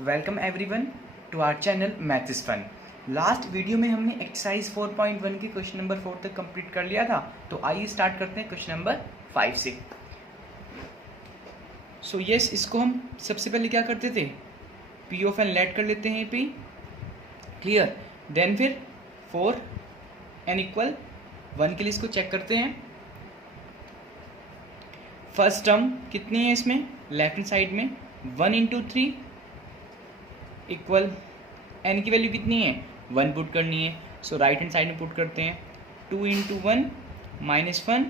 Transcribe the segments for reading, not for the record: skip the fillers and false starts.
Welcome everyone to our channel math is fun. Last video में हमने exercise 4.1 के question number 4 तक complete कर लिया था। तो आइए स्टार्ट करते हैं क्वेश्चन नंबर 5 से। यस, इसको हम सबसे पहले क्या करते थे, पी ऑफ एन लेट कर लेते हैं पी, क्लियर। देन फिर 4 एन इक्वल 1 के लिए इसको चेक करते हैं। फर्स्ट टर्म कितनी है इसमें, लेफ्ट हैंड साइड में 1 इंटू 3 इक्वल एन की वैल्यू कितनी है 1 पुट करनी है। सो राइट हैंड साइड में पुट करते हैं 2 into 1 minus 1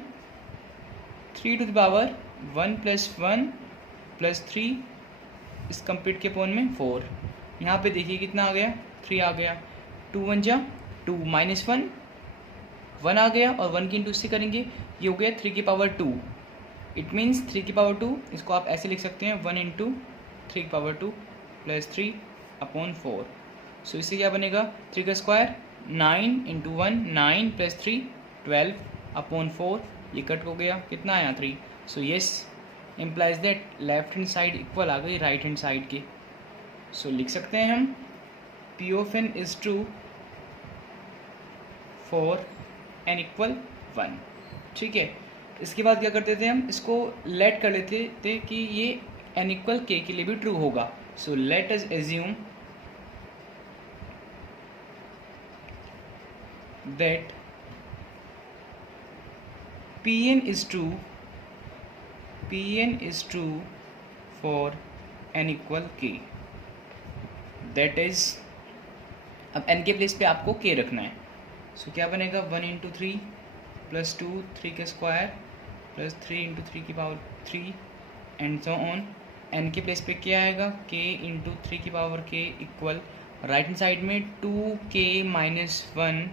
3 to the power 1 plus 1 plus 3 इस कंप्लीट के अपॉन में 4। यहाँ पे देखिए कितना आ गया 3 आ गया, 2 1 जा 2 माइनस 1 1 आ गया और 1 की इंटू से करेंगे ये हो गया 3 की पावर 2। इट मीन्स 3 की पावर 2, इसको आप ऐसे लिख सकते हैं 1 इंटू 3 की पावर 2 प्लस 3 अपॉन 4। सो इससे क्या बनेगा 3 का स्क्वायर 9 इंटू 1 9 प्लस 3 12 अपॉन 4। ये कट हो गया, कितना आया 3। So yes implies that left hand side equal आ गई राइट हैंड साइड के। सो लिख सकते हैं हम P of N is true for N equal 1। ठीक है, इसके बाद क्या करते थे हम, इसको लेट कर लेते थे कि ये एन इक्वल के के लिए भी ट्रू होगा। So let us assume that Pn is true for n equal k, that is अब n के प्लेस पे आपको k रखना है। सो क्या बनेगा 1 इंटू 3 प्लस 2 3 का स्क्वायर प्लस 3 इंटू 3 की power 3 and so on. n के प्लेस पे क्या आएगा k इंटू 3 की power k equal right hand side में 2k minus 1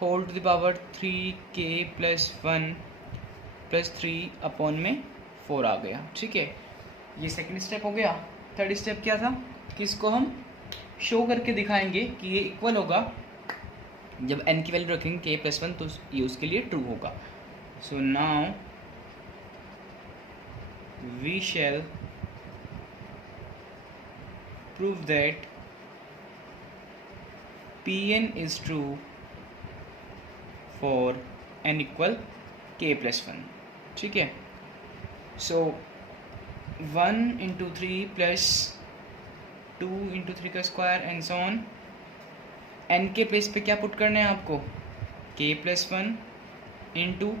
whole to the power 3k plus 1 plus 3 upon में 4 आ गया। ठीक है, ये सेकंड स्टेप हो गया। थर्ड स्टेप क्या था कि इसको हम शो करके दिखाएंगे कि ये इक्वल होगा जब n की वैल्यू रखेंगे k प्लस 1 तो ये उसके लिए ट्रू होगा। So now we shall prove that Pn is true for n equal k plus 1। ठीक है, सो 1 इंटू 3 प्लस 2 इंटू 3 का square and so on. n के प्लेस पे क्या पुट करना है आपको k प्लस 1 इंटू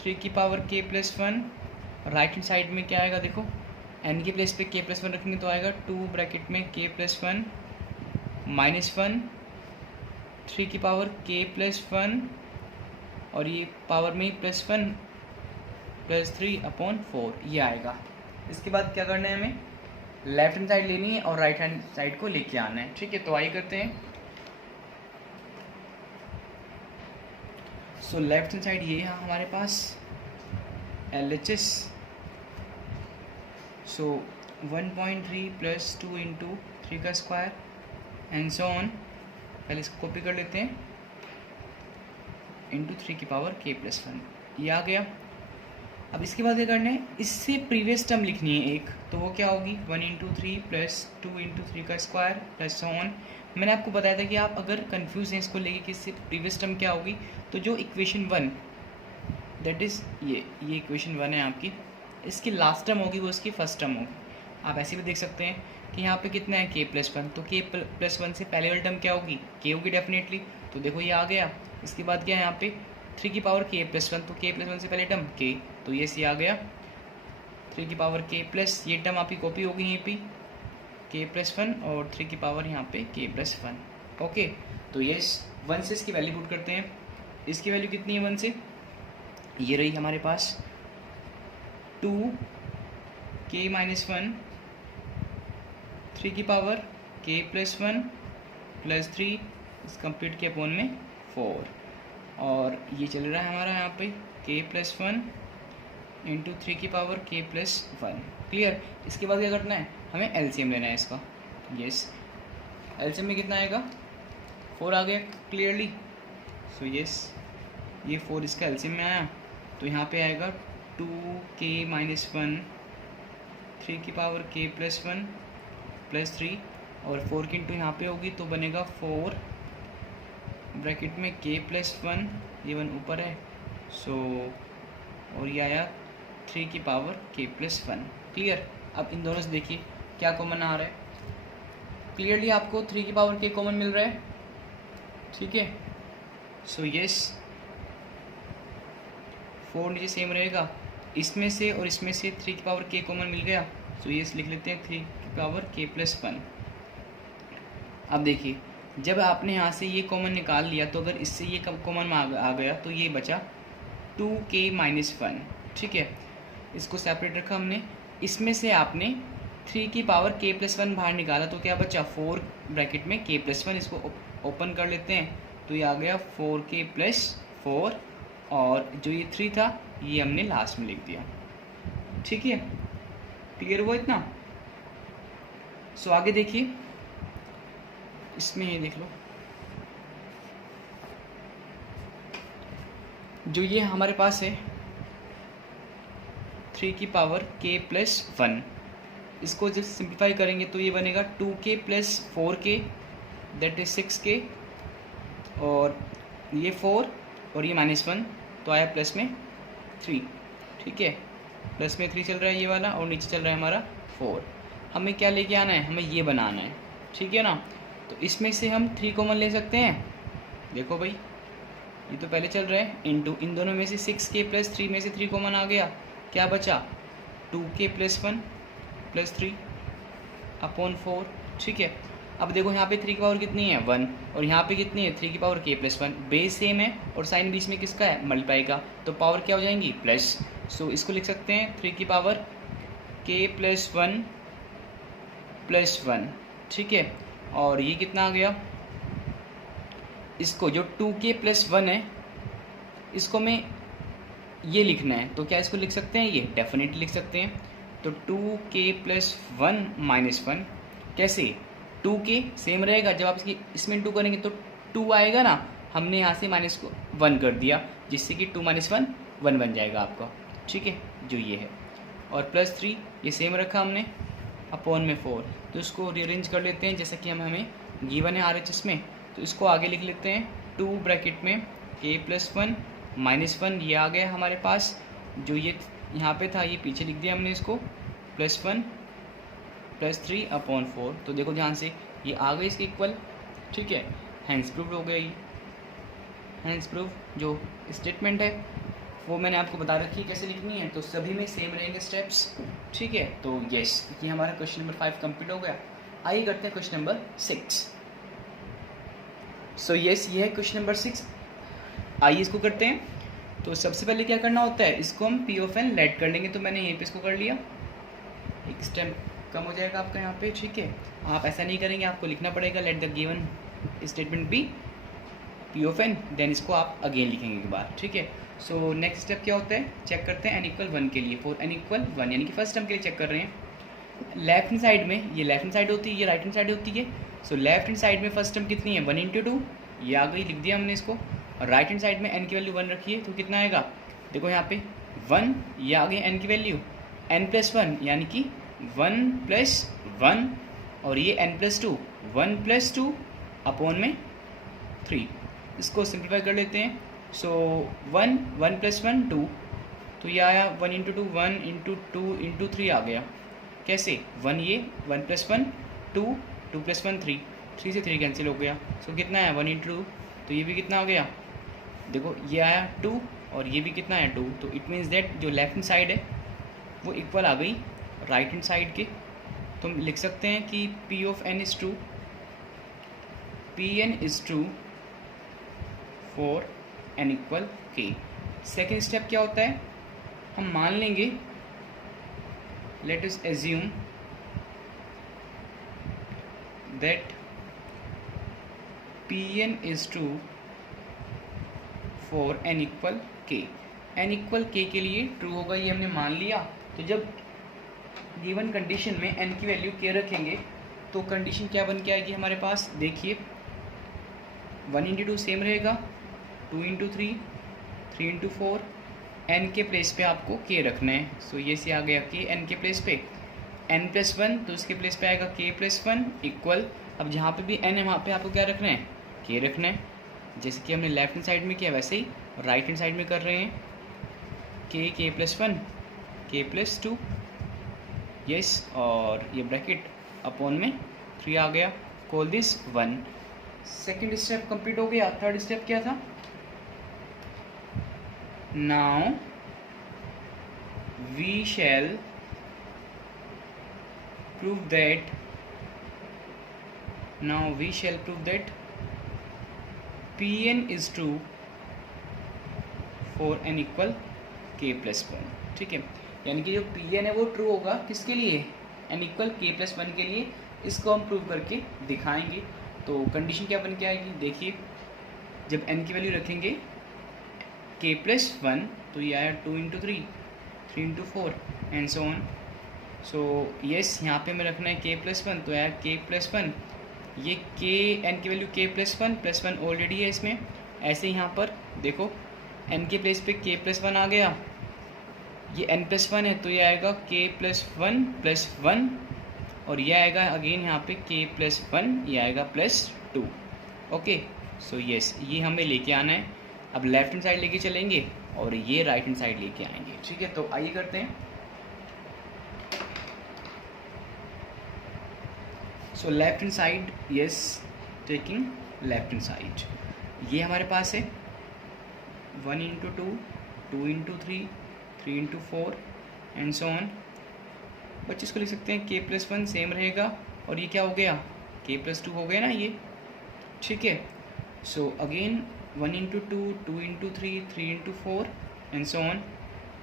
3 की power k plus 1। Right hand side में क्या आएगा देखो, n के प्लेस पे k प्लस 1 रखेंगे तो आएगा 2 ब्रैकेट में k प्लस 1 माइनस 1 3 की पावर k प्लस 1 और ये पावर में प्लस 1 प्लस 3 अपॉन 4 ये आएगा। इसके बाद क्या करना है, हमें लेफ्ट हैंड साइड लेनी है और राइट हैंड साइड को लेके आना है। ठीक है, तो आइए करते हैं। सो लेफ्ट हैंड साइड ये है हमारे पास LHS। सो 1.3 प्लस 2 इंटू 3 का स्क्वायर एंड सो ऑन। पहले इसको कॉपी कर लेते हैं इंटू 3 की पावर k प्लस 1 ये आ गया। अब इसके बाद क्या करना है, इससे प्रीवियस टर्म लिखनी है एक, तो वो क्या होगी 1 इंटू 3 प्लस 2 इंटू 3 का स्क्वायर प्लस सो ऑन। मैंने आपको बताया था कि आप अगर कंफ्यूज हैं इसको लेके कि इससे प्रीवियस टर्म क्या होगी, तो जो इक्वेशन 1 दैट इज़ ये इक्वेशन 1 है आपकी, इसकी लास्ट टर्म होगी वो इसकी फर्स्ट टर्म होगी। आप ऐसे भी देख सकते हैं कि यहाँ पे कितना है k प्लस 1, तो k प्लस 1 से पहले वाली टर्म क्या होगी k होगी डेफिनेटली। तो देखो ये आ गया। इसके बाद क्या है यहाँ पे 3 की पावर k प्लस 1, तो k प्लस 1 से पहले टर्म k, तो ये सी आ गया 3 की पावर k प्लस ये टर्म आपकी कॉपी होगी यहीं पे k प्लस 1 और 3 की पावर यहाँ पे k प्लस 1। ओके, तो ये 1 से इसकी वैल्यू पुट करते हैं। इसकी वैल्यू कितनी है 1 से, ये रही हमारे पास 2k माइनस 1 3 की पावर k प्लस 1 प्लस 3 इस कंप्लीट के अपॉन में 4 और ये चल रहा है हमारा यहाँ पे k प्लस 1 इंटू 3 की पावर k प्लस 1। क्लियर। इसके बाद क्या करना है, हमें एलसीएम लेना है इसका। यस, एलसीएम में कितना आएगा 4 आ गया क्लियरली। सो यस ये 4 इसका एलसीएम में आया, तो यहाँ पे आएगा 2k माइनस 1 3 की पावर k प्लस 1 प्लस 3 और 4 की इंटू यहाँ पे होगी तो बनेगा 4 ब्रैकेट में k प्लस 1, ये 1 ऊपर है सो और ये आया 3 की पावर k प्लस 1। क्लियर। अब इन दोनों से देखिए क्या कॉमन आ रहा है। क्लियरली आपको 3 की पावर k कॉमन मिल रहा है, ठीक है। सो यस 4 नीचे सेम रहेगा, इसमें से और इसमें से 3 की पावर k कॉमन मिल गया। सो यस लिख लेते हैं 3 की पावर k प्लस 1। अब देखिए जब आपने यहाँ से ये कॉमन निकाल लिया तो अगर इससे ये कॉमन आ गया तो ये बचा 2k माइनस 1, ठीक है। इसको सेपरेट रखा हमने, इसमें से आपने 3 की पावर k प्लस 1 बाहर निकाला तो क्या बचा 4 ब्रैकेट में k प्लस 1, इसको ओपन कर लेते हैं तो ये आ गया 4k प्लस 4 और जो ये 3 था ये हमने लास्ट में लिख दिया, ठीक है। क्लियर हुआ इतना। सो आगे देखिए, इसमें ये देख लो जो ये हमारे पास है 3 की पावर k प्लस 1, इसको जब सिंप्लीफाई करेंगे तो ये बनेगा 2k plus 4k that is 6k और ये 4 और ये -1 तो आया प्लस में 3, ठीक है। प्लस में 3 चल रहा है ये वाला और नीचे चल रहा है हमारा 4। हमें क्या लेके आना है, हमें ये बनाना है, ठीक है ना। तो इसमें से हम 3 कॉमन ले सकते हैं। देखो भाई ये तो पहले चल रहा है इंटू इन दोनों में से 6k प्लस 3 में से 3 कॉमन आ गया, क्या बचा 2k प्लस 1 प्लस 3 अपॉन 4, ठीक है। अब देखो यहाँ पे 3 की पावर कितनी है 1 और यहाँ पे कितनी है 3 की power k plus 1, base same है और साइन बीच में किसका है मल्टीप्लाई का, तो पावर क्या हो जाएंगी प्लस। सो इसको लिख सकते हैं 3 की पावर k प्लस 1 प्लस 1, ठीक है। और ये कितना आ गया, इसको जो 2k प्लस 1 है इसको में ये लिखना है तो क्या इसको लिख सकते हैं, ये डेफिनेटली लिख सकते हैं। तो 2k प्लस 1 माइनस 1 कैसे, 2k सेम रहेगा, जब आप इसमें 2 करेंगे तो 2 आएगा ना, हमने यहाँ से माइनस को 1 कर दिया जिससे कि 2 माइनस 1 1 बन जाएगा आपका, ठीक है, जो ये है। और प्लस 3 ये सेम रखा हमने अपॉन में 4, तो इसको रीअरेंज कर लेते हैं जैसा कि हमें गिवन है RHS में। तो इसको आगे लिख लेते हैं 2 ब्रैकेट में k प्लस 1 माइनस 1, ये आ गया हमारे पास, जो ये यहाँ पे था ये पीछे लिख दिया हमने इसको, प्लस 1 प्लस 3 अपॉन 4। तो देखो ध्यान से ये आ गई इसके इक्वल, ठीक है, हैंस प्रूफ हो गई। हैंस प्रूफ जो स्टेटमेंट है वो मैंने आपको बता रखी है कैसे लिखनी है, तो सभी में सेम रहेंगे स्टेप्स, ठीक है। तो यस ये हमारा क्वेश्चन नंबर 5 कंप्लीट हो गया। आइए करते हैं क्वेश्चन नंबर 6। सो यस ये है क्वेश्चन नंबर 6, आइए इसको करते हैं। तो सबसे पहले क्या करना होता है, इसको हम पी ऑफ एन लेट कर लेंगे, तो मैंने यहीं पे इसको कर लिया, एक स्टेप कम हो जाएगा आपका यहाँ पे, ठीक है। आप ऐसा नहीं करेंगे, आपको लिखना पड़ेगा let the given statement be P of n, then इसको आप अगेन लिखेंगे एक बार, ठीक है। सो नेक्स्ट स्टेप क्या होता है, चेक करते हैं n इक्वल 1 के लिए, फॉर n इक्वल 1 यानी कि फर्स्ट टर्म के लिए चेक कर रहे हैं। लेफ्ट हैंड साइड में ये लेफ्ट हैंड साइड होती है, ये राइट हैंड साइड होती है। सो लेफ्ट हैंड साइड में फर्स्ट टर्म कितनी है 1 इंटू 2, ये आ गई, लिख दिया हमने इसको। और राइट हैंड साइड में n की वैल्यू 1 रखिए तो कितना आएगा, देखो यहाँ पे 1, ये आ गई n की वैल्यू, n प्लस 1 यानी कि 1 प्लस 1 और ये n प्लस 2 1 प्लस 2 अपॉन में 3, इसको सिंप्लीफाई कर लेते हैं। सो 1 1 प्लस 1 2, तो ये आया 1 इंटू 2 1 इंटू 2 इंटू 3 आ गया, कैसे 1 ये 1 प्लस 1 2 2 प्लस 1 3 3 से 3 कैंसिल हो गया। सो कितना है 1 इंटू 2, तो ये भी कितना हो गया, देखो ये आया 2 और ये भी कितना है 2, तो इट मीन्स दैट जो लेफ्ट हैंड साइड है वो इक्वल आ गई राइट हैंड साइड के। तो हम लिख सकते हैं कि P of n is true, Pn is true for n equal k। Second step क्या होता है, हम मान लेंगे, let us assume that Pn is true for n equal k। n equal k के लिए ट्रू होगा, ये हमने मान लिया। तो जब गिवन कंडीशन में n की वैल्यू k रखेंगे तो कंडीशन क्या बन के आएगी हमारे पास, देखिए 1 इंटू 2 सेम रहेगा, 2 इंटू 3 3 इंटू 4, n के प्लेस पे आपको k रखना है। सो ये से आ गया k n के प्लेस पे। n प्लस वन, तो इसके प्लेस पे आएगा k प्लस वन इक्वल, अब जहाँ पे भी n है वहाँ पे आपको क्या रखना है, k रखना है। जैसे कि हमने लेफ्ट हैंड साइड में किया वैसे ही राइट हैंड साइड में कर रहे हैं, k plus one k plus two, yes, और ये ब्रैकेट अपॉन में 3 आ गया, call this 1। Second step complete हो गया। थर्ड स्टेप क्या था, now we shall prove that Pn is true for n equal k plus 1। ठीक है, यानी कि जो Pn है वो ट्रू होगा किसके लिए, n equal k plus one के लिए। इसको हम प्रूव करके दिखाएंगे। तो कंडीशन क्या बन के आएगी, देखिए जब n की वैल्यू रखेंगे k प्लस वन, तो ये आया 2 into 3, 3 into 4 and so on. So yes, यहाँ पे हमें रखना है k प्लस वन, तो आया k प्लस वन, ये k n की value k plus one already है इसमें। ऐसे यहाँ पर देखो n के प्लेस पे k प्लस वन आ गया, ये n प्लस वन है तो ये आएगा k प्लस वन और ये आएगा अगेन यहाँ पे k प्लस वन, ये आएगा plus two. Okay, so yes, ये हमें लेके आना है। अब लेफ्ट हैंड साइड लेके चलेंगे और ये राइट हैंड साइड लेके आएंगे। ठीक है, तो आइए करते हैं। So left hand side, yes, taking left hand side, ये हमारे पास है 1 into 2, 2 into 3, 3 into 4 and so on. बच्चे इसको लिख सकते हैं k प्लस वन सेम रहेगा और ये क्या हो गया, k प्लस टू हो गया ना ये। ठीक है, so again 1 into 2, 2 into 3, 3 into 4 and so on.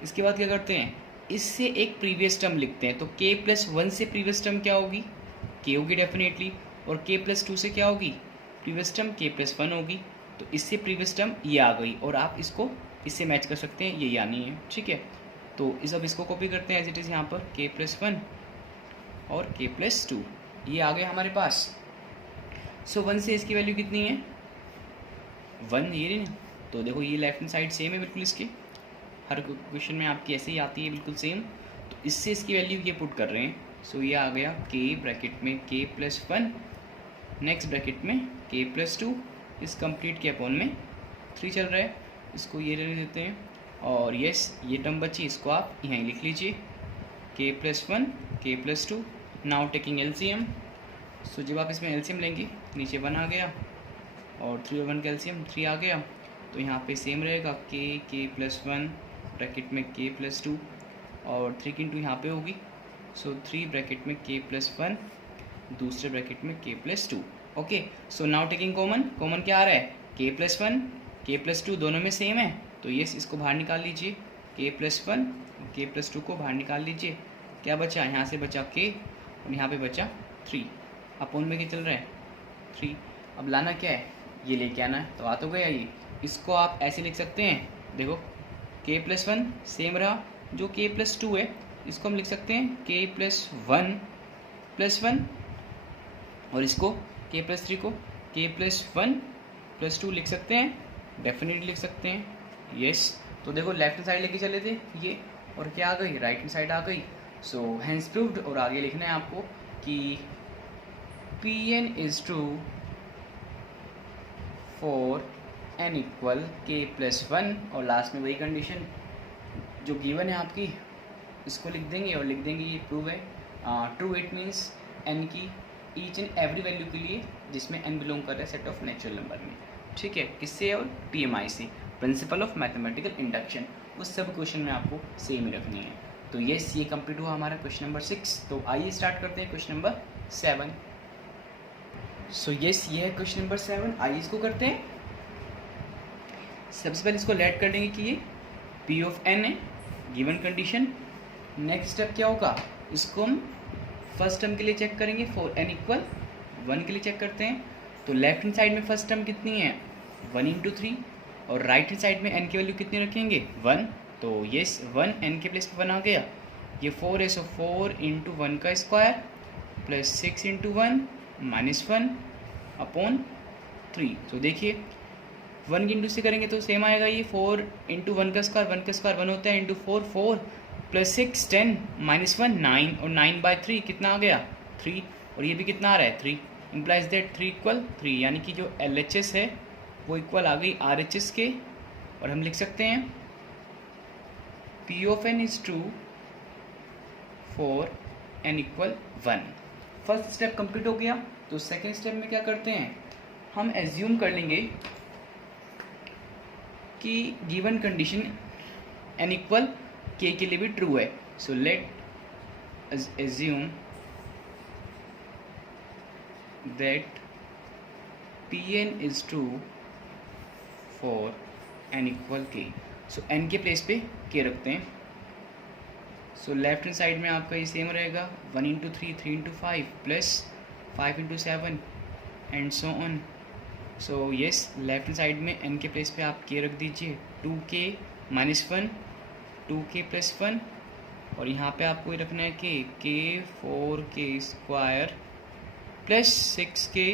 इसके बाद क्या करते हैं, इससे एक प्रीवियस टर्म लिखते हैं। तो k प्लस वन से प्रीवियस टर्म क्या होगी, k होगी डेफिनेटली, और k प्लस टू से क्या होगी, previous term k plus one होगी। तो इससे प्रीवियस टर्म ये आ गई और आप इसको इससे मैच कर सकते हैं, ये यानी है। ठीक है, तो अब इसको कॉपी करते हैं एज इट इज़ यहाँ पर k प्लस वन और k प्लस टू, ये आ गया हमारे पास। सो वन से इसकी वैल्यू कितनी है, वन, ये नहीं। तो देखो ये लेफ्ट हैंड साइड सेम है बिल्कुल इसके, हर क्वेश्चन में आपकी ऐसे ही आती है बिल्कुल सेम। तो इससे इसकी वैल्यू ये पुट कर रहे हैं। सो ये आ गया k ब्रैकेट में k plus one, next bracket में k प्लस टू, इस कंप्लीट के अपॉन में 3 चल रहा है, इसको ये रहने देते हैं। और यस, ये टर्म बची, इसको आप यहाँ लिख लीजिए k plus one, k plus two. Now taking LCM, so जब आप इसमें एलसीएम लेंगे नीचे 1 आ गया और 3 और 1 का एलसीएम 3 आ गया। तो यहाँ पे सेम रहेगा k प्लस वन ब्रैकेट में k प्लस टू और 3 की इंटू यहाँ पे होगी। सो 3 ब्रैकेट में k प्लस वन, दूसरे ब्रैकेट में k plus to. Okay, so now taking common क्या आ रहा है, k plus one, k plus to दोनों में सेम है। तो यस, इसको बाहर निकाल लीजिए, k प्लस वन और k प्लस टू को बाहर निकाल लीजिए। क्या बचा, यहाँ से बचा k और यहाँ पे बचा 3, अपॉन में क्या चल रहा है 3। अब लाना क्या है, ये लेके आना है। तो आ तो गया ये, इसको आप ऐसे लिख सकते हैं, देखो k प्लस वन सेम रहा, जो k प्लस टू है इसको हम लिख सकते हैं k प्लस वन और इसको k प्लस थ्री को k plus one plus two लिख सकते हैं, डेफिनेटली लिख सकते हैं। यस, तो देखो लेफ्ट हैंड साइड लेके चले थे ये, और क्या आ गई, राइट हैंड साइड आ गई। सो हैंस प्रूव्ड, और आगे लिखना है आपको कि Pn is true for n equal k plus one, और लास्ट में वही कंडीशन जो गिवन है आपकी, इसको लिख देंगे और लिख देंगे ये प्रूव है। ट्रू इट मीन्स n की ईच एंड एवरी वैल्यू के लिए जिसमें n बिलोंग कर रहा है सेट ऑफ नेचुरल नंबर में। ठीक है, किससे, और PMI से, प्रिंसिपल ऑफ मैथमेटिकल इंडक्शन, उस सब क्वेश्चन में आपको सेम ही रखनी है। तो यस, ये कंप्लीट हुआ हमारा क्वेश्चन नंबर 6। तो आइए स्टार्ट करते हैं क्वेश्चन नंबर 7। सो यस, ये है क्वेश्चन नंबर 7। आइए इसको करते हैं। सबसे पहले इसको लेट कर देंगे कि ये P ऑफ n है, गिवन कंडीशन। नेक्स्ट स्टेप क्या होगा, इसको हम फर्स्ट टर्म के लिए चेक करेंगे, फॉर n इक्वल 1 के लिए चेक करते हैं। तो लेफ्ट हैंड साइड में फर्स्ट टर्म कितनी है, 1 इंटू 3, और राइट हैंड साइड में n की वैल्यू कितनी रखेंगे, 1। तो यस, 1 n के प्लेस पे 1 आ गया, ये 4 है, सो 4 इंटू 1 का square plus 6 into 1 minus 1 upon 3। तो देखिए 1 की इंटू से करेंगे तो सेम आएगा, ये 4 इंटू 1 का स्क्वायर 1 का स्क्वायर 1 होता है, इंटू 4 4 प्लस 6 10 माइनस 1 9 और 9/3 कितना आ गया 3 और ये भी कितना आ रहा है 3 इम्प्लाइज दैट 3 इक्वल 3 यानी कि जो LHS है वो इक्वल आ गई RHS के और हम लिख सकते हैं P of n is true for n equal 1। First step complete हो गया। तो सेकेंड स्टेप में क्या करते हैं हम एज्यूम कर लेंगे कि given condition n equal k के लिए भी ट्रू है। So let assume that Pn is true for n equal k। So n के प्लेस पे k रखते हैं। सो लेफ्ट हैंड साइड में आपका ये सेम रहेगा 1 into 3 3 into 5 plus 5 into 7 and so on. So yes left hand side में n के प्लेस पे आप k रख दीजिए 2k माइनस 1 2k प्लस 1 और यहाँ पे आपको ये रखना है k 4k square plus 6k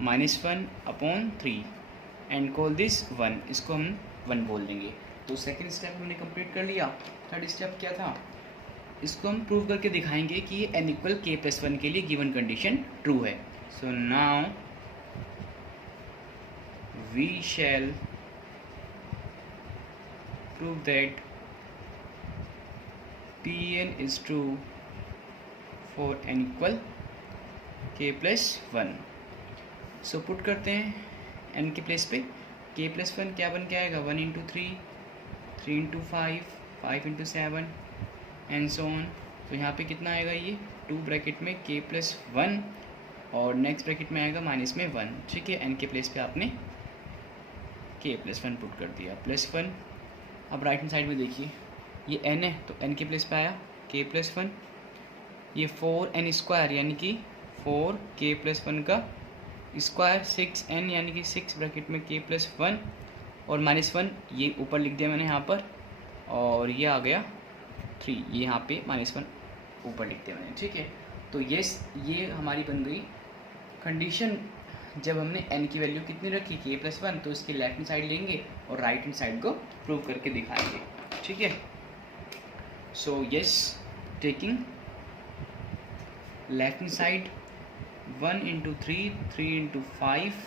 minus 1 upon 3 and call this 1। इसको हम 1 बोल देंगे। तो सेकेंड स्टेप हमने कंप्लीट कर लिया। थर्ड स्टेप क्या था इसको हम प्रूव करके दिखाएंगे कि ये n इक्वल k प्लस 1 के लिए गिवन कंडीशन ट्रू है। So now we shall prove that Pn is true for n equal k plus 1। So put करते हैं n के प्लेस पे k प्लस 1 क्या बन के आएगा 1 into 3 3 into 5 5 into 7 and so on. तो यहाँ पे कितना आएगा ये 2 ब्रैकेट में k प्लस 1 और नेक्स्ट ब्रैकेट में आएगा माइनस में 1। ठीक है n के प्लेस पे आपने k प्लस 1 पुट कर दिया प्लस 1। अब राइट हैंड साइड में देखिए ये n है तो n के प्लेस पे आया k प्लस 1। ये 4n स्क्वायर यानी कि 4k प्लस 1 का स्क्वायर 6n यानी कि 6 ब्रैकेट में k प्लस 1 और माइनस 1 ये ऊपर लिख दिया मैंने यहाँ पर और ये आ गया 3 ये यहाँ पे माइनस 1 ऊपर लिख दिया मैंने। ठीक है तो यस ये हमारी बन गई कंडीशन। जब हमने n की वैल्यू कितनी रखी k प्लस 1 तो इसकी लेफ्ट हैंड साइड लेंगे और राइट हैंड साइड को प्रूव करके दिखाएंगे। ठीक है so yes taking left hand side 1 into 3 3 into 5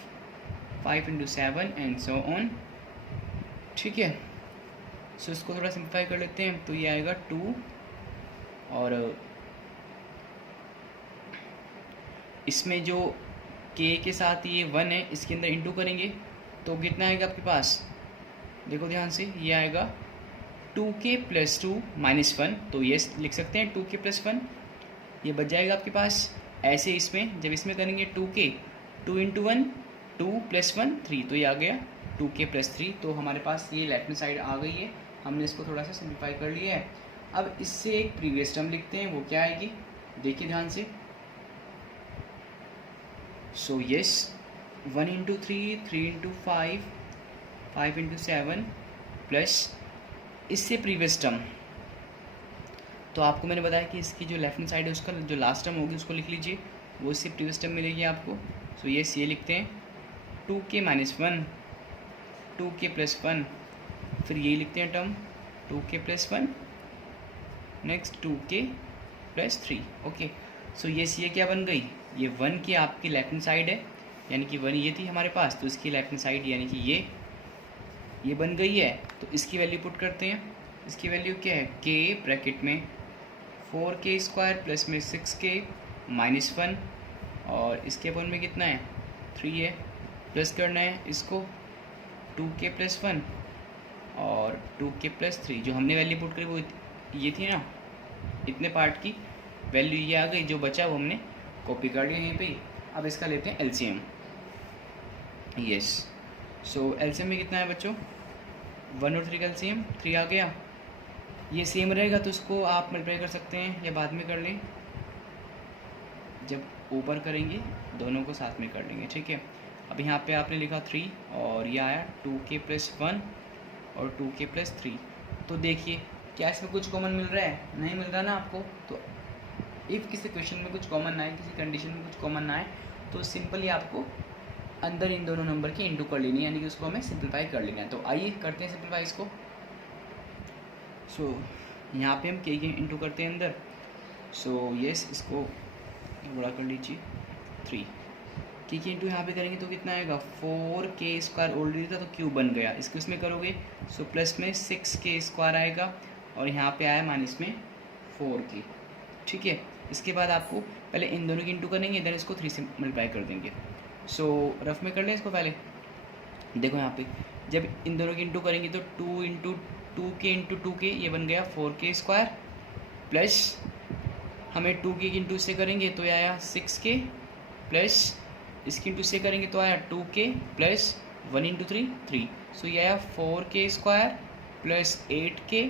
5 into 7 and so on. ठीक है सो इसको थोड़ा सिंप्लीफाई कर लेते हैं तो ये आएगा 2 और इसमें जो k के साथ ये 1 है इसके अंदर इंटू करेंगे तो कितना आएगा आपके पास देखो ध्यान से ये आएगा 2k प्लस 2 माइनस 1। तो ये लिख सकते हैं 2k प्लस 1 ये बच जाएगा आपके पास। ऐसे इसमें जब इसमें करेंगे 2k 2 इंटू 1 2 प्लस 1 3 तो ये आ गया 2k प्लस 3। तो हमारे पास ये लेफ्ट हैंड साइड आ गई है। हमने इसको थोड़ा सा सिंप्लीफाई कर लिया है। अब इससे एक प्रीवियस टर्म लिखते हैं वो क्या आएगी देखिए ध्यान से। So yes 1 into 3 3 into 5 5 into 7 plus इससे प्रीवियस टर्म तो आपको मैंने बताया कि इसकी जो लेफ्ट हैंड साइड है उसका जो लास्ट टर्म होगी उसको लिख लीजिए वो इससे प्रीवियस टर्म मिलेगी आपको। सो यस ये लिखते हैं 2k माइनस 1 2k प्लस 1 फिर ये लिखते हैं term 2k plus 1 next 2k plus 3। Okay so ये क्या बन गई ये 1 की आपकी लेफ्ट हैंड साइड है यानी कि 1 ये थी हमारे पास तो इसकी लेफ्ट हैंड साइड यानी कि ये बन गई है। तो इसकी वैल्यू पुट करते हैं। इसकी वैल्यू क्या है k ब्रैकेट में 4k स्क्वायर प्लस में 6k माइनस 1 और इसके अपन में कितना है 3 है प्लस करना है इसको 2k प्लस 1 और 2k प्लस 3 जो हमने वैल्यू पुट करी वो ये थी ना इतने पार्ट की वैल्यू ये आ गई। जो बचा वो हमने कॉपी कर लिया यहीं पे ही। अब इसका लेते हैं एलसीएम। यस सो एलसीएम में कितना है बच्चों 1 और 3 का एलसीएम 3 आ गया। ये सेम रहेगा तो इसको आप मल्टीप्लाई कर सकते हैं या बाद में कर लें जब ऊपर करेंगे दोनों को साथ में कर लेंगे। ठीक है अब यहाँ पे आपने लिखा 3 और ये आया 2k प्लस 1 और 2k प्लस 3। तो देखिए क्या इसमें कुछ कॉमन मिल रहा है नहीं मिल रहा ना आपको। तो इफ़ किसी क्वेश्चन में कुछ कॉमन ना आए किसी कंडीशन में कुछ कॉमन ना आए तो सिंपली आपको अंदर इन दोनों नंबर की इंटू कर लेनी है यानी कि उसको हमें सिंप्लीफाई कर लेना है। तो आइए करते हैं सिंप्लीफाई इसको। सो यहाँ पे हम के इंटू करते हैं अंदर। सो यस, इसको बड़ा कर लीजिए 3 के इंटू यहाँ पे करेंगे तो कितना आएगा 4k² ऑलरेडी था तो क्यूब बन गया, इसको इसमें करोगे सो प्लस में 6k² आएगा और यहाँ पे आया माइनस में 4k। ठीक है, इसके बाद आपको पहले इन दोनों की इंटू करेंगे, देन इसको 3 से मल्टीप्लाई कर देंगे। सो रफ में कर लें इसको पहले। देखो यहाँ पे जब इन दोनों की इंटू करेंगे तो 2 इंटू 2k इंटू 2k ये बन गया 4k² प्लस हमें 2k की इंटू से करेंगे तो ये आया 6k प्लस इसकी इंटू से करेंगे तो आया 2k प्लस 1 इंटू 3 3। सो ये आया 4k² प्लस 8k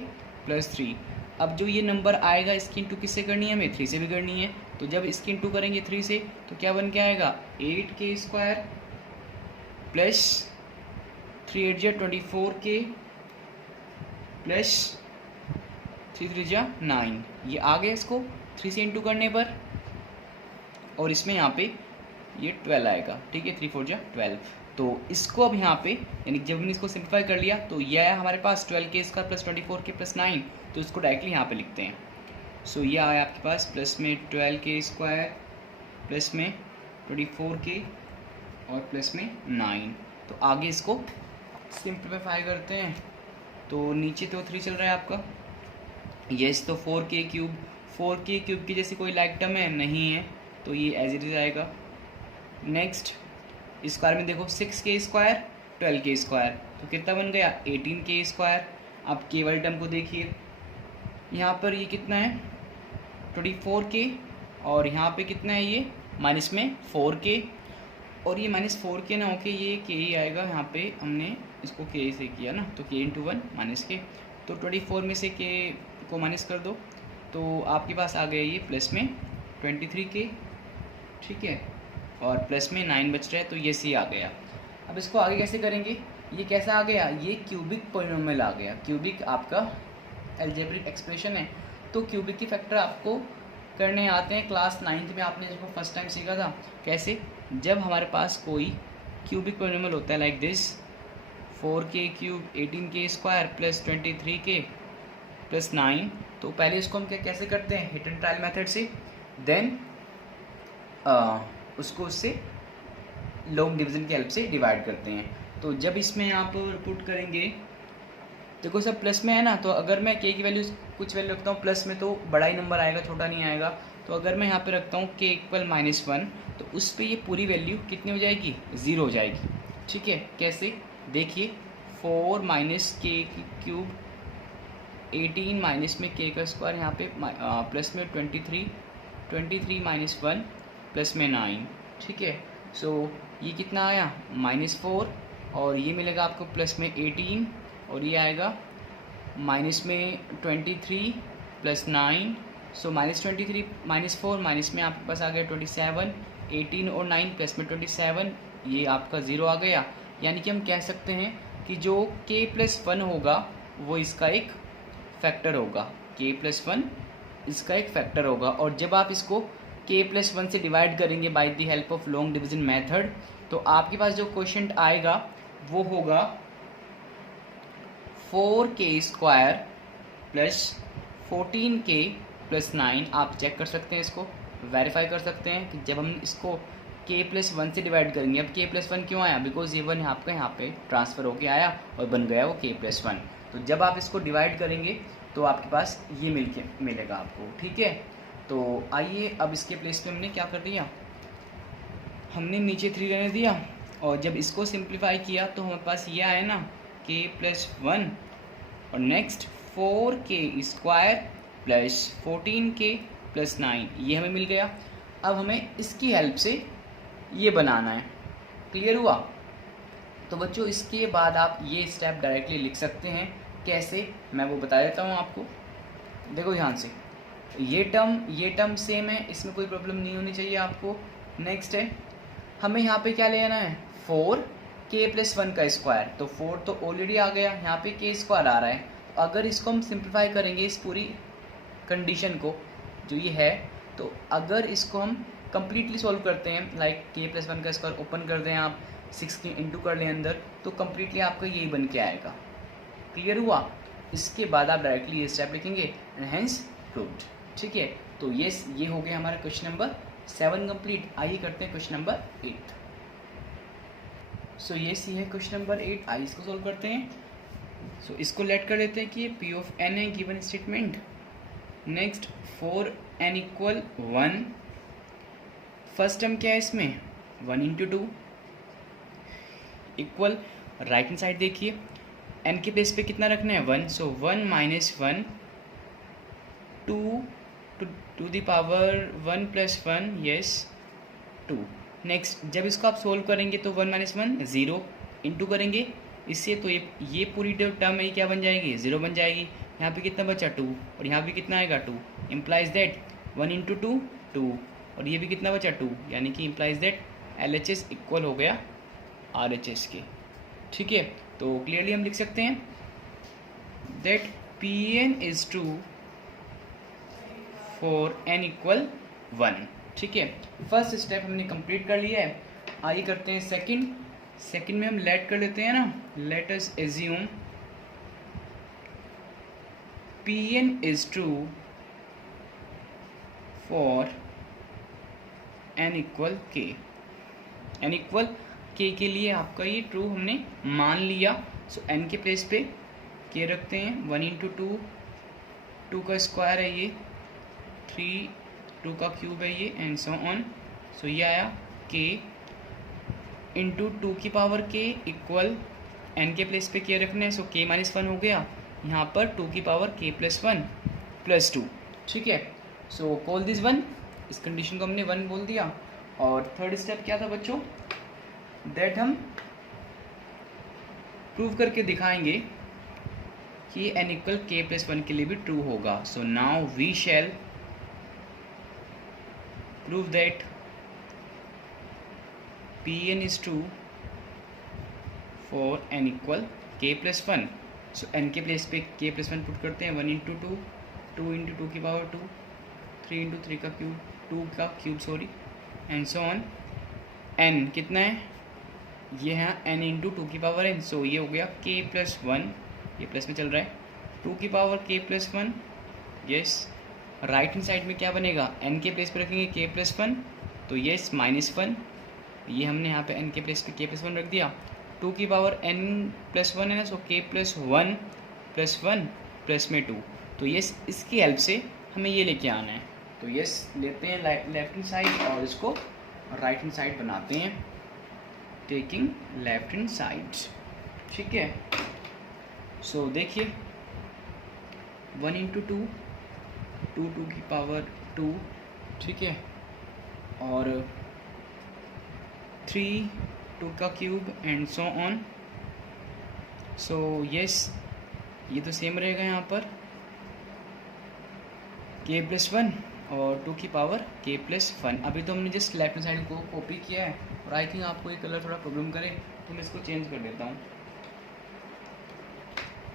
प्लस 3। अब जो ये नंबर आएगा इसकी इंटू किससे करनी है, हमें 3 से भी करनी है। तो जब इसकी इंटू करेंगे 3 से तो क्या बन के आएगा 8k² प्लस 3 8 24k प्लस 3 3 9। ये आ गया इसको 3 से इंटू करने पर, और इसमें यहाँ पे ये 12 आएगा। ठीक है, 3 4 12। तो इसको अब यहाँ पे यानी जब हमने इसको सिंप्लीफाई कर लिया तो ये आया हमारे पास 12k² प्लस 24k प्लस 9। तो इसको डायरेक्टली यहाँ पे लिखते हैं। सो ये आया आपके पास प्लस में 12k² प्लस में 24k और प्लस में 9। तो आगे इसको सिंप्लीफाई करते हैं तो नीचे तो 3 चल रहा है आपका, यस। तो 4k³ की जैसी कोई लाइक टर्म है नहीं है, तो ये एज इट इज आएगा। नेक्स्ट स्क्वायर में देखो 6k² 12k², तो कितना बन गया 18k²। अब k वाली टर्म को देखिए, यहाँ पर ये कितना है 24k और यहाँ पे कितना है ये माइनस में 4k, और ये माइनस 4k ना होके ये k ही आएगा। यहाँ पे हमने इसको k से किया ना, तो k इंटू 1 माइनस k। तो 24 में से k को माइनस कर दो तो आपके पास आ गया ये प्लस में 23k। ठीक है, और प्लस में 9 बच रहा है, तो ये सी आ गया। अब इसको आगे कैसे करेंगे, ये कैसा आ गया, ये क्यूबिक पॉलिनोमियल आ गया। क्यूबिक आपका अलजेब्रिक एक्सप्रेशन है, तो क्यूबिक की फैक्टर आपको करने आते हैं। क्लास 9th में आपने इसको फर्स्ट टाइम सीखा था कैसे, जब हमारे पास कोई क्यूबिक पॉलिनोमियल होता है like this 4k³ 18k² plus 23k plus 9, तो पहले इसको हम कैसे करते हैं हिट एंड ट्रायल मेथड से, देन उसको उससे लॉन्ग डिवीजन की हेल्प से डिवाइड करते हैं। तो जब इसमें आप पुट करेंगे, देखो सब प्लस में है ना, तो अगर मैं k की वैल्यू कुछ वैल्यू रखता हूँ प्लस में तो बड़ा ही नंबर आएगा, छोटा नहीं आएगा। तो अगर मैं यहाँ पे रखता हूँ k = -1 तो उस पर ये पूरी वैल्यू कितनी हो जाएगी 0 हो जाएगी। ठीक है, कैसे देखिए 4 - k³ 18 माइनस में k² यहाँ पे प्लस में 23 -1 प्लस में 9। ठीक है, सो ये कितना आया -4 और ये मिलेगा आपको प्लस में 18 और ये आएगा माइनस में 23 प्लस 9। सो -23 -4 माइनस में आपके पास आ गया 27, 18 और 9 प्लस में 27, ये आपका 0 आ गया। यानी कि हम कह सकते हैं कि जो k+1 होगा वो इसका एक फैक्टर होगा, k+1 इसका एक फैक्टर होगा। और जब आप इसको k+1 से डिवाइड करेंगे by the help of long division method, तो आपके पास जो क्वेश्चन आएगा वो होगा 4k² प्लस 14k प्लस 9। आप चेक कर सकते हैं, इसको वेरीफाई कर सकते हैं कि जब हम इसको k+1 से डिवाइड करेंगे, अब k+1 क्यों आया, बिकॉज ये 1 आपका यहाँ पे ट्रांसफ़र होके आया और बन गया वो k+1। तो जब आप इसको डिवाइड करेंगे तो आपके पास ये मिलेगा आपको। ठीक है, तो आइए अब इसके प्लेस पे हमने क्या कर दिया, हमने नीचे 3 रहने दिया और जब इसको सिंप्लीफाई किया तो हमारे पास ये आया ना k+1 और next 4k² plus 14k plus 9, ये हमें मिल गया। अब हमें इसकी हेल्प से ये बनाना है। क्लियर हुआ? तो बच्चों इसके बाद आप ये स्टेप डायरेक्टली लिख सकते हैं। कैसे, मैं वो बता देता हूँ आपको। देखो ध्यान से, ये टर्म सेम है, इसमें कोई प्रॉब्लम नहीं होनी चाहिए आपको। नेक्स्ट है, हमें यहाँ पे क्या लेना है 4k+1 का स्क्वायर, तो 4 तो ऑलरेडी आ गया, यहाँ पे k² आ रहा है। तो अगर इसको हम सिंप्लीफाई करेंगे इस पूरी कंडीशन को जो ये है, तो अगर इसको हम कम्प्लीटली सॉल्व करते हैं लाइक k+1 का स्क्वायर ओपन कर दें आप, 6 के इंटू कर लें अंदर, तो कम्प्लीटली आपका यही बन के आएगा। क्लियर हुआ? इसके बाद आप डायरेक्टली ये स्टेप लिखेंगे एंड हेंस प्रूव्ड। ठीक है, तो ये हो गया हमारा क्वेश्चन नंबर 7 कंप्लीट। आइए करते हैं क्वेश्चन नंबर 8। सो ये सी है क्वेश्चन नंबर 8। आइए इसको सॉल्व करते हैं। सो इसको लेट कर देते हैं कि ये पी ऑफ एन है given statement. Next for N equal 1, first term क्या है इसमें 1 into 2 equal, right hand side देखिए एन के प्लेस पे कितना रखना है 1, so 1 minus 1 2 to the power 1 plus 1 yes 2। Next जब इसको आप सोल्व करेंगे तो 1 माइनस 1 0 इंटू करेंगे इससे, तो ये पूरी जो टर्म है ये क्या बन जाएगी 0 बन जाएगी। यहाँ पे कितना बचा 2 और यहाँ भी कितना आएगा 2, इम्प्लाइज दैट 1 इंटू 2 2 और ये भी कितना बचा 2, यानी कि इम्प्लाइज दैट LHS इक्वल हो गया RHS के। ठीक है, तो क्लियरली हम लिख सकते हैं that PN is true for n equal 1। ठीक है, फर्स्ट स्टेप हमने कंप्लीट कर लिया है। आइए करते हैं सेकंड में हम लेट कर लेते हैं ना, let us assume PN is true for n equal k। n equal k के लिए आपका ये ट्रू हमने मान लिया। सो n के प्लेस पे k रखते हैं 1 इंटू 2 का स्क्वायर है ये 3 2 का क्यूब है ये एंड सो ऑन। सो ये आया k इंटू 2 की पावर k इक्वल n के प्लेस पे k रखने हैं, सो k माइनस 1 हो गया यहाँ पर 2 की पावर k प्लस 1 प्लस 2। ठीक है, सो कॉल दिस 1, इस कंडीशन को हमने 1 बोल दिया। और थर्ड स्टेप क्या था बच्चों, दैट हम प्रूव करके दिखाएंगे कि n इक्वल k प्लस 1 के लिए भी ट्रू होगा। So now we shall prove that Pn is true for n equal k plus 1। So n के प्लेस पे k प्लस 1 पुट करते हैं 1 इंटू 2 2 इंटू 2 की पावर 2 3 इंटू 3 का क्यूब 2 का cube sorry and so on. n कितना है ये है n इंटू 2 की पावर n, सो ये हो गया k प्लस 1, ये प्लस में चल रहा है 2 की power k plus 1 yes. Right hand side में क्या बनेगा n के प्लेस पे रखेंगे k प्लस 1 तो यस माइनस 1, ये हमने यहाँ पे n के प्लेस पे k प्लस 1 रख दिया 2 की पावर n प्लस 1 है ना, सो k प्लस 1 प्लस 1 प्लस में 2, तो यस इसकी हेल्प से हमें ये लेके आना है। तो यस लेते हैं लेफ्ट हैंड साइड और इसको राइट हैंड साइड बनाते हैं, टेकिंग लेफ्ट हैंड साइड। ठीक है, सो देखिए 1 इंटू 2 2 की पावर 2 ठीक है, और 3 2 का cube and so on. So yes ये तो सेम रहेगा यहाँ पर k प्लस 1 और 2 की पावर k प्लस 1। अभी तो हमने जस्ट लेफ्ट हैंड साइड को कॉपी किया है और आई थिंक आपको ये कलर थोड़ा प्रॉब्लम करे तो मैं इसको चेंज कर देता हूँ,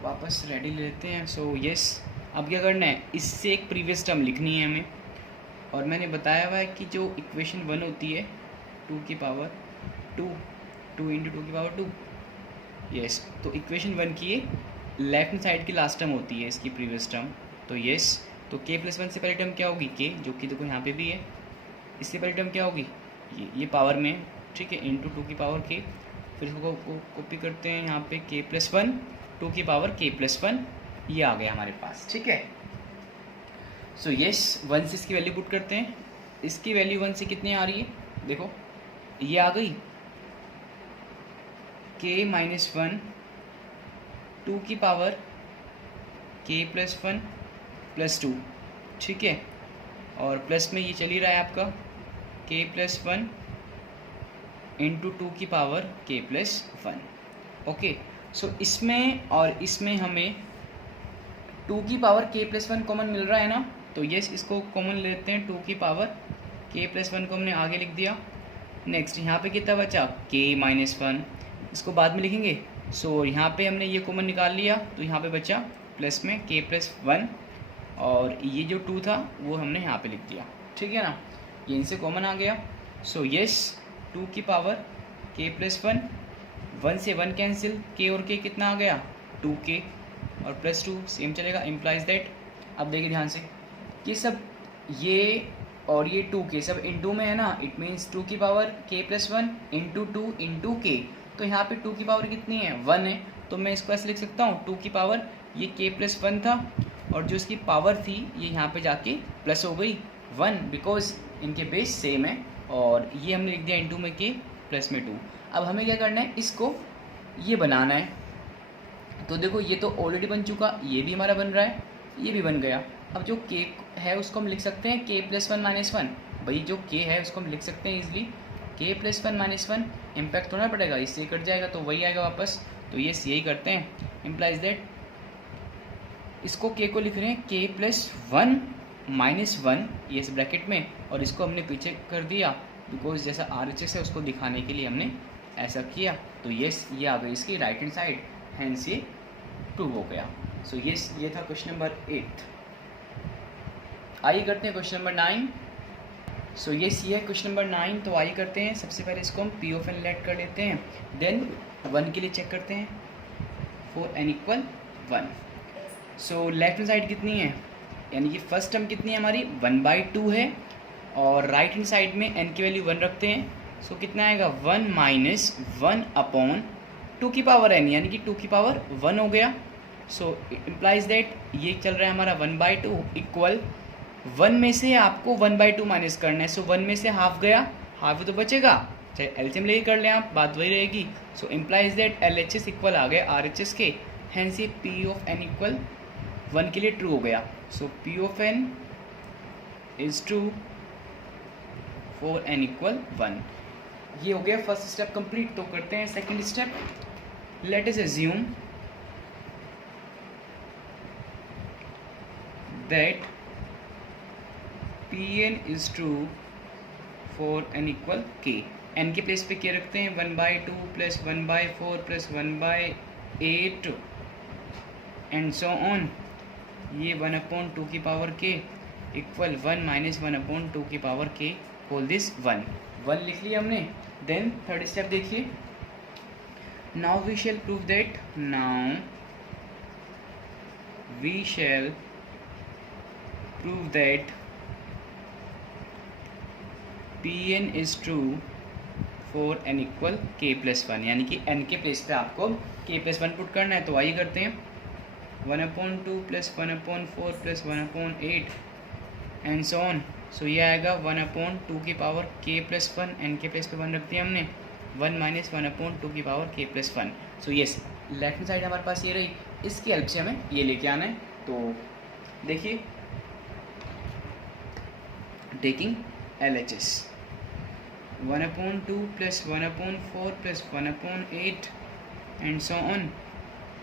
वापस रेडी लेते हैं। सो यस अब क्या करना है, इससे एक प्रीवियस टर्म लिखनी है हमें, और मैंने बताया हुआ है कि जो इक्वेशन 1 होती है 2 की पावर 2 इंटू 2 की पावर 2 यस, तो इक्वेशन 1 की लेफ्ट हैंड साइड की लास्ट टर्म होती है इसकी प्रीवियस टर्म। तो यस तो k प्लस 1 से पहली टर्म क्या होगी k, जो कि देखो यहाँ पे भी है, इससे पहली टर्म क्या होगी ये पावर में ठीक है इंटू 2 की पावर k, फिर इसको कॉपी करते हैं यहाँ पे k प्लस 1 2 की पावर k प्लस 1, ये आ गया हमारे पास। ठीक है, सो यस 1 से इसकी वैल्यू पुट करते हैं, इसकी वैल्यू 1 से कितनी आ रही है देखो ये आ गई k माइनस 1 2 की पावर k प्लस 1 प्लस 2 ठीक है, और प्लस में ये चल ही रहा है आपका k प्लस 1 इंटू 2 की पावर k प्लस 1। ओके, सो इसमें और इसमें हमें 2 की पावर k प्लस 1 कॉमन मिल रहा है ना, तो यस इसको कॉमन लेते हैं 2 की पावर k प्लस 1 को हमने आगे लिख दिया। नेक्स्ट यहाँ पे कितना बचा k माइनस 1, इसको बाद में लिखेंगे। सो यहाँ पे हमने ये कॉमन निकाल लिया तो यहाँ पे बचा प्लस में k प्लस 1, और ये जो 2 था वो हमने यहाँ पे लिख दिया। ठीक है ना, ये इनसे कॉमन आ गया। सो यस 2 की पावर k प्लस 1 1 से 1 कैंसिल, k और k कितना आ गया 2k, और +2 सेम चलेगा, इम्प्लाइज दैट। अब देखिए ध्यान से, ये सब ये और ये 2k सब इनटू में है ना, इट मीन्स 2 की power k + 1 into 2 into k। तो यहाँ पे 2 की पावर कितनी है, 1 है, तो मैं इसको ऐसे लिख सकता हूँ 2 की पावर ये k + 1 था, और जो इसकी पावर थी ये यहाँ पे जाके प्लस हो गई 1, बिकॉज इनके बेस सेम है, और ये हमने लिख दिया इंटू में k प्लस में 2। अब हमें क्या करना है, इसको ये बनाना है। तो देखो ये तो ऑलरेडी बन चुका, ये भी हमारा बन रहा है, ये भी बन गया। अब जो k है उसको हम लिख सकते हैं k + 1 - 1। भाई जो k है उसको हम लिख सकते हैं इजीली k + 1 - 1। इम्पैक्ट होना पड़ेगा, इससे कट जाएगा तो वही आएगा वापस, तो ये यही करते हैं, इम्प्लाइज दैट। इसको k को लिख रहे हैं k + 1 - 1 ये इस ब्रैकेट में, और इसको हमने पीछे कर दिया बिकॉज जैसा RHS है उसको दिखाने के लिए हमने ऐसा किया। तो ये आ गई इसकी राइट हैंड साइड, हैंस ये प्रूव हो गया। सो ये था क्वेश्चन नंबर 8। आइए करते हैं क्वेश्चन नंबर 9। सो ये है क्वेश्चन नंबर 9। तो आइए करते हैं, सबसे पहले इसको हम P ऑफ n लेट कर लेते हैं, देन 1 के लिए चेक करते हैं for n = 1। So left hand side कितनी है, यानी कि फर्स्ट टर्म कितनी है हमारी 1/2 है, और राइट हैंड साइड में n की वैल्यू 1 रखते हैं। सो कितना आएगा 1 - 1/2 की पावर n, यानी कि 2 की पावर 1 हो गया। सो इम्प्लाइज दैट ये चल रहा है हमारा 1/2 इक्वल 1 में से आपको 1/2 माइनस करना है। सो 1 में से हाफ गया, हाफ ही तो बचेगा, चाहे एलसीएम लेके कर लें आप, बात वही रहेगी। So implies that LHS equal आ गया RHS के, हैंस ये P ऑफ n = 1 के लिए ट्रू हो गया। सो P of n is true for n = 1। ये हो गया फर्स्ट स्टेप कंप्लीट। तो करते हैं second step. Let us assume that Pn is true for n = k। n के प्लेस पे k रखते हैं 1/2 + 1/4 + 1/8 एंड सो ऑन। ये 1/2 की पावर k इक्वल 1 - 1/2 की पावर k, होल दिस 1 लिख लिया हमने। देन थर्ड स्टेप देखिए, now we shall prove that Pn is true for n = k + 1, यानी कि n के प्लेस पे आपको k + 1 पुट करना है। तो आइए करते हैं 1/2 + 1/4 + 1/8 एंड सो ऑन। सो ये आएगा 1/2 की पावर k + 1, n के प्लेस पे 1 रख दिया हमने, 1 - 1/2 की power k + 1। So yes, left hand side हमारे पास ये रही, इसकी हेल्प से हमें ये लेके आना है। तो देखिए, taking LHS 1/2 + 1/4 + 1/8 and so on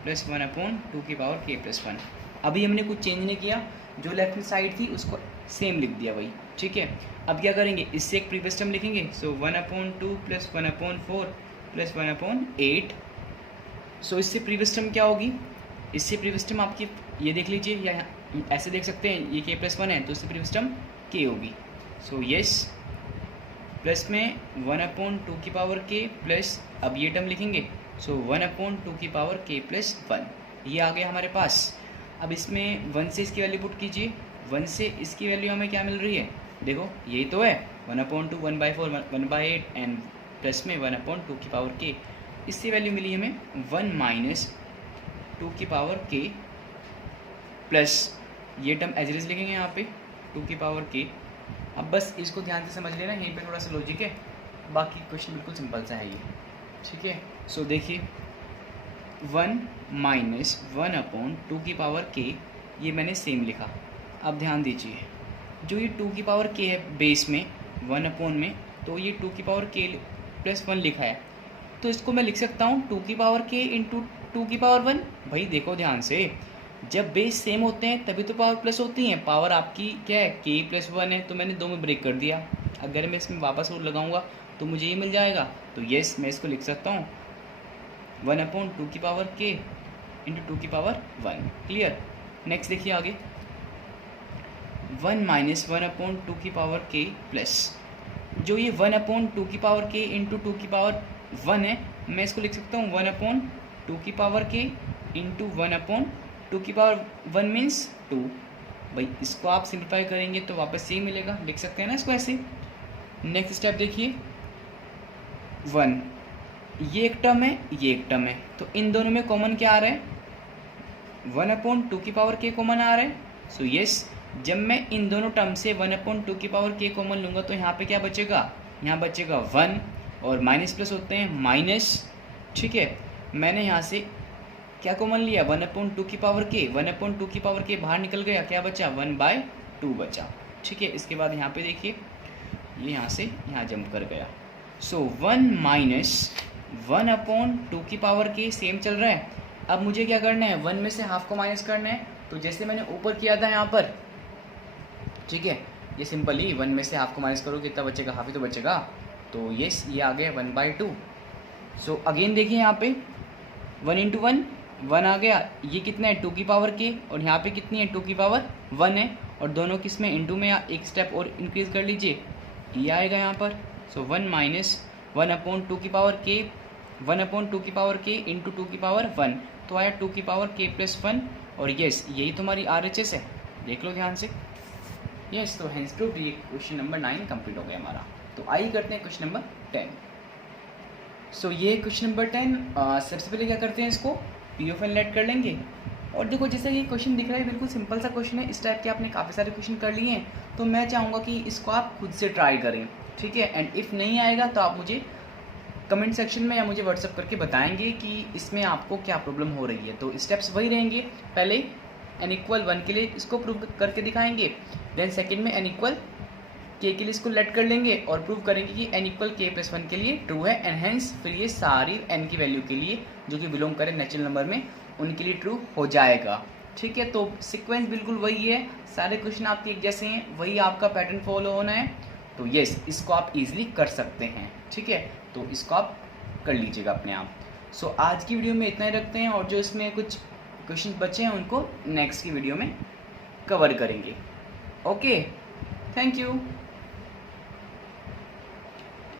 plus 1/2 की पावर k + 1। अभी हमने कुछ चेंज नहीं किया, जो लेफ्ट हैंड साइड थी उसको सेम लिख दिया भाई, ठीक है। अब क्या करेंगे, इससे एक प्रीवियस टर्म लिखेंगे। सो 1/2 + 1/4 + 1/8। सो इससे प्रीवियस टर्म क्या होगी, इससे प्रीवियस टर्म आपकी ये देख लीजिए, या ऐसे देख सकते हैं, ये k + 1 है तो इससे प्रीवियस टर्म k होगी। सो यस, प्लस में 1/2 की पावर k प्लस, अब ये टर्म लिखेंगे। सो 1/2 की पावर k + 1, ये आ गया हमारे पास। अब इसमें 1 से इसकी वैल्यू पुट कीजिए, 1 से इसकी वैल्यू हमें क्या मिल रही है, देखो यही तो है 1/2 1/4 1/8 एंड प्लस में 1/2 की पावर k। इससे वैल्यू मिली हमें 1 - 2 की पावर k प्लस, ये टर्म एज इट इज लिखेंगे यहाँ पे 2 की पावर k। अब बस इसको ध्यान से समझ लेना, यहीं पे थोड़ा सा लॉजिक है, बाकी क्वेश्चन बिल्कुल सिंपल सा है ये, ठीक है। सो देखिए 1 - 1/2 की पावर k, ये मैंने सेम लिखा। अब ध्यान दीजिए, जो ये 2 की पावर k है बेस में 1/, में तो ये 2 की पावर k + 1 लिखा है, तो इसको मैं लिख सकता हूँ 2 की पावर k × 2 की पावर 1। भाई देखो ध्यान से, जब बेस सेम होते हैं तभी तो पावर प्लस होती हैं। पावर आपकी क्या है, k + 1 है, तो मैंने 2 में ब्रेक कर दिया। अगर मैं इसमें वापस और लगाऊंगा तो मुझे ये मिल जाएगा। तो यस, मैं इसको लिख सकता हूँ 1/2 की पावर k × 2 की पावर 1। क्लियर। नेक्स्ट देखिए आगे, 1 - 1/2 की पावर k प्लस, जो ये 1/2 की पावर k × 2 की पावर 1 है, मैं इसको लिख सकता हूँ 1/2 की पावर k × 1/2 2 की पावर 1 मीन्स 2। भाई इसको आप सिंप्लीफाई करेंगे तो वापस यही मिलेगा, लिख सकते हैं ना इसको ऐसे। नेक्स्ट स्टेप देखिए 1, ये एक टर्म है, ये एक टर्म है, तो इन दोनों में कॉमन क्या आ रहा है, 1/2 की पावर k कॉमन आ रहा है। सो यस, जब मैं इन दोनों टर्म से 1/2 की पावर k कॉमन लूँगा तो यहाँ पे क्या बचेगा, यहाँ बचेगा 1 और माइनस प्लस होते हैं माइनस। ठीक है, मैंने यहाँ से क्या कॉमन लिया, 1/2 की पावर k, 1/2 की पावर k बाहर निकल गया, क्या बचा 1/2 बचा। ठीक है, इसके बाद यहाँ पे देखिए ये यहाँ से यहाँ जंप कर गया। सो 1 माइनस 1/2 की पावर k सेम चल रहा है। अब मुझे क्या करना है, 1 में से हाफ को माइनस करना है, तो जैसे मैंने ऊपर किया था यहाँ पर, ठीक है, ये सिंपली 1 में से हाफ को माइनस करो कितना बचेगा, हाफ ही तो बचेगा। तो यस, ये आ गया 1/2। सो अगेन देखिए यहाँ पे 1 × 1 1 आ गया, ये कितना है 2 की पावर k, और यहाँ पे कितनी है 2 की पावर 1 है, और दोनों किस में इंटू में, एक स्टेप और इंक्रीज कर लीजिए, ये आएगा यहाँ पर। सो 1 माइनस 1/2 की पावर k, 1/2 की पावर k इंटू 2 की पावर 1, तो आया 2 की पावर k प्लस 1। और यस, यही तुम्हारी RHS है, देख लो ध्यान से। यस, तो हेंस प्रूव्ड, ये क्वेश्चन नंबर 9 कंप्लीट हो गया हमारा। तो आइए करते हैं क्वेश्चन नंबर 10। सो ये क्वेश्चन नंबर 10, सबसे पहले क्या करते हैं, इसको POFN लेट कर लेंगे। और देखो जैसा ये क्वेश्चन दिख रहा है बिल्कुल सिंपल सा क्वेश्चन है, इस टाइप के आपने काफ़ी सारे क्वेश्चन कर लिए हैं, तो मैं चाहूँगा कि इसको आप खुद से ट्राई करें। ठीक है, एंड इफ़ नहीं आएगा तो आप मुझे कमेंट सेक्शन में या मुझे व्हाट्सअप करके बताएंगे कि इसमें आपको क्या प्रॉब्लम हो रही है। तो स्टेप्स वही रहेंगे, पहले n=1 के लिए इसको प्रूव करके दिखाएंगे, देन सेकंड में n=k के लिए इसको लेट कर लेंगे और प्रूव करेंगे कि n=k+1 के लिए ट्रू है, एंड हेंस फिर ये सारी n की वैल्यू के लिए जो कि बिलोंग करें नेचुरल नंबर में, उनके लिए ट्रू हो जाएगा। ठीक है, तो सीक्वेंस बिल्कुल वही है, सारे क्वेश्चन आपके एक जैसे हैं, वही आपका पैटर्न फॉलो होना है। तो यस, इसको आप इजीली कर सकते हैं। ठीक है, तो इसको आप कर लीजिएगा अपने आप। सो आज की वीडियो में इतना ही रखते हैं, और जो इसमें कुछ क्वेश्चन बचे हैं उनको नेक्स्ट की वीडियो में कवर करेंगे। Okay, thank you.